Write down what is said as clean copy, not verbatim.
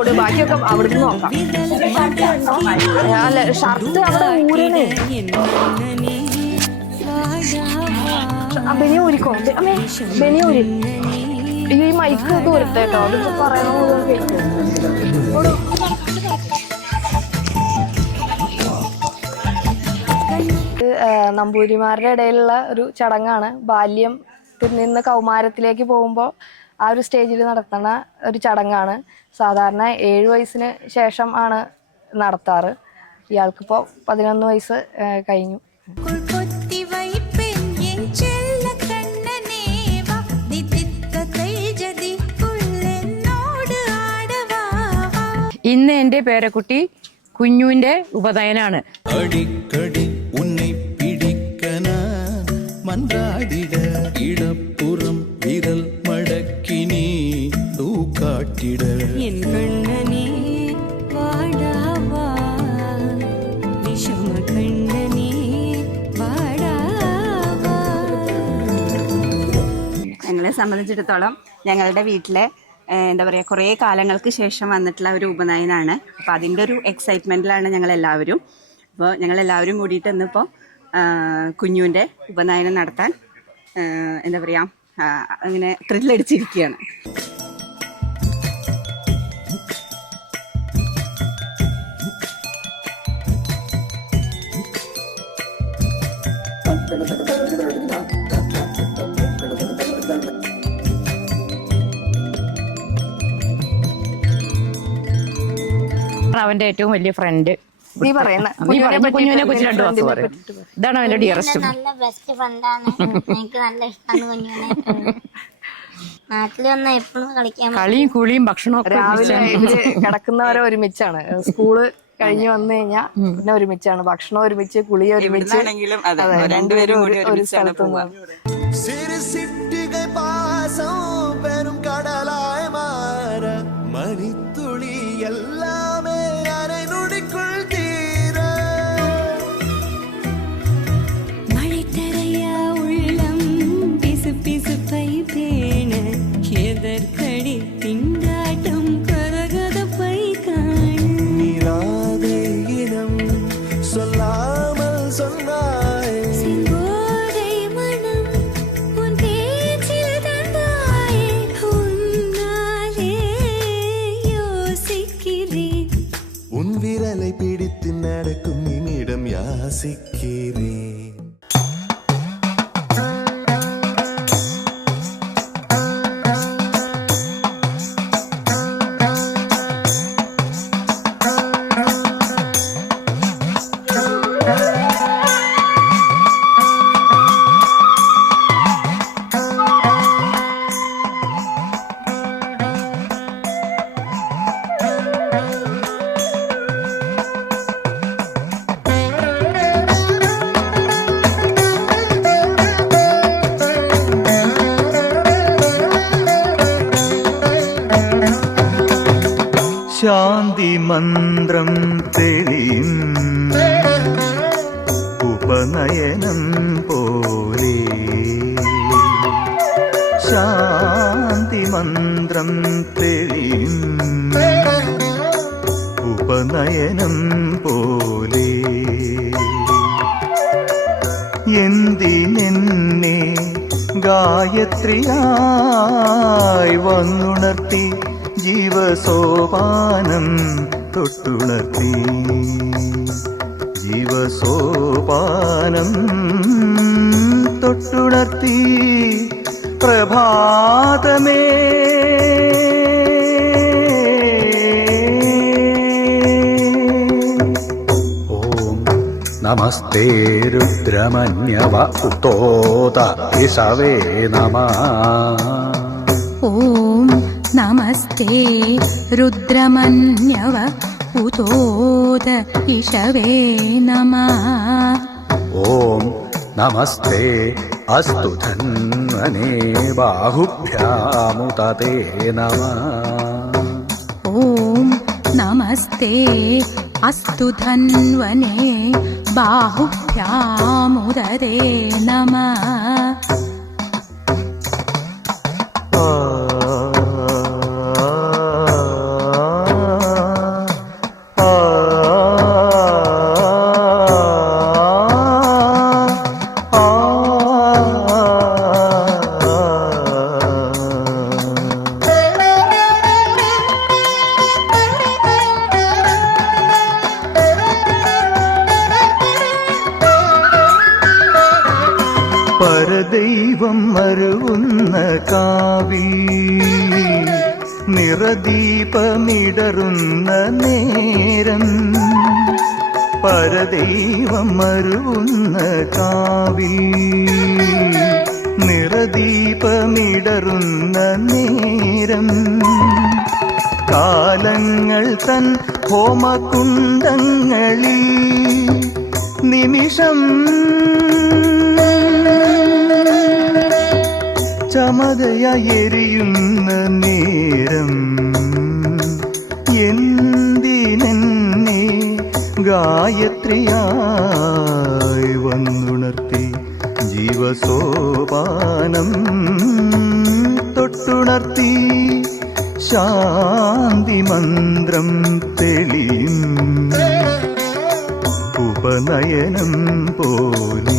ഓട്, ബാക്കിയൊക്കെ അവിടുന്ന് നോക്കാം. അല്ല ഷർട്ട് അവിടെ ഊരണേ. ബനിയ ഊരിക്കോ അമ്മേ, ബനിയ ഊരി. ഈ മൈക്ക് ഇത് ഊരത്തേട്ടോ, അതൊക്കെ പറയണോ കേൾക്കും. നമ്പൂതിരിമാരുടെ ഇടയിലുള്ള ഒരു ചടങ്ങാണ്. ബാല്യം നിന്ന് കൗമാരത്തിലേക്ക് പോകുമ്പോൾ ആ ഒരു സ്റ്റേജിൽ നടത്തുന്ന ഒരു ചടങ്ങാണ്. സാധാരണ 7 വയസ്സിന് ശേഷം ആണ് നടത്താറ്. ഇയാൾക്കിപ്പോൾ 11 വയസ്സ് കഴിഞ്ഞു. ഇന്ന് എൻ്റെ പേരക്കുട്ടി കുഞ്ഞുവിന്റെ ഉപനയനാണ്. അടിക്കടി ഉന്നെ പിടിക്കന മന്ത്രാടിട ഇടപ്പുറം വിരൽ മടക്കിനി തൂക്കാട്ടിട ഞങ്ങളെ സംബന്ധിച്ചിടത്തോളം ഞങ്ങളുടെ വീട്ടിലെ എന്താ പറയുക, കുറേ കാലങ്ങൾക്ക് ശേഷം വന്നിട്ടുള്ള ഒരു ഉപനയനാണ്. അപ്പോൾ അതിൻ്റെ ഒരു എക്സൈറ്റ്മെൻറ്റിലാണ് ഞങ്ങളെല്ലാവരും. അപ്പോൾ ഞങ്ങളെല്ലാവരും കൂടിയിട്ട് ഇന്നിപ്പോൾ കുഞ്ഞുവിൻ്റെ ഉപനയനം നടത്താൻ എന്താ പറയുക, അങ്ങനെ ത്രില്ലടിച്ചിരിക്കുകയാണ്. അവന്റെ ഏറ്റവും വലിയ ഫ്രണ്ട്. നീ പറയുന്ന കുഞ്ഞുവിനെ കുറിച്ച് 2 വാക്ക് പറയും. ഇതാണ് അവന്റെ ഡിയറസ്റ്റ്. നല്ല ബെസ്റ്റ് ഫ്രണ്ടാണ്. എനിക്ക് നല്ല ഇഷ്ടമാണ് കുഞ്ഞുവിനെ. നാട്ടിൽ വന്നാൽ എപ്പോഴും കളിക്കാൻ, കളിയും കുളിയും ഭക്ഷണവും രാവിലെ കിടക്കുന്നവരെ ഒരുമിച്ചാണ്. സ്കൂള് കഴിഞ്ഞ് വന്നു കഴിഞ്ഞാൽ പിന്നെ ഒരുമിച്ചാണ്. ഭക്ഷണം ഒരുമിച്ച്, കുളി ഒരുമിച്ച്. രണ്ടുപേരും ഒരു സ്ഥലത്ത് മണിത്തുളി എല്ലാമേ അരനുടിക്കുൾ തീര മഴത്തരയ ഉള്ളം പിസു പിസുപ്പൈ പേണ എതർക്കടി തിണ്ടാട്ടം കരകത പൈ കാണാതെ ഇനം சொல்லாமல் சொன்னாய் சிங்கோரை மனம் உன் பேச்சில் தந்தாயே உன்னாலே யோசிக்கிறேன் உன் விரலை பிடித்து நடக்கும் என்னிடம் யாசிக்கிறேன். ശാന്തി മന്ത്രം തെളിയും ഉപനയനം പോലെ, ശാന്തി മന്ത്രം തെളിയും ഉപനയനം പോലെ, എന്തിനെന്നെ ഗായത്രിയായി വന്നുണർത്തി ജീവസോപാനം തൊട്ടുണർത്തി, ജീവസോപാനം തൊട്ടുണർത്തി. പ്രഭാതമേ ഓം നമസ്തേ രുദ്രമന്യവ ഉത്തോത ഇഷവേ നമഃ. ഓം നമസ്തേ രുദ്രമന്യവ ഉതോദ ഇഷവേ നമഃ. ഓം നമസ്തേ അസ്തു ധന്വനേ ബാഹുഭ്യാമുതതേ നമഃ. ഓം നമസ്തേ അസ്തു ധന്വനേ ബാഹുഭ്യാമുദരേ നമഃ. മരുവുന്ന കാവിൽ നിറദീപമിടറുന്ന നേരം പരദൈവം മരുവുന്ന കാവിൽ നിറദീപമിടറുന്ന നേരം കാലങ്ങൾ തൻ ഹോമകുണ്ടങ്ങളിൽ നിമിഷം ചമതയെരിയുന്ന നേരം എന്തിനെന്നെ ഗായത്രിയായി വന്നുണർത്തി ജീവസോപാനം തൊട്ടുണർത്തി ശാന്തി മന്ത്രം തെളിയും ഉപനയനം പോലെ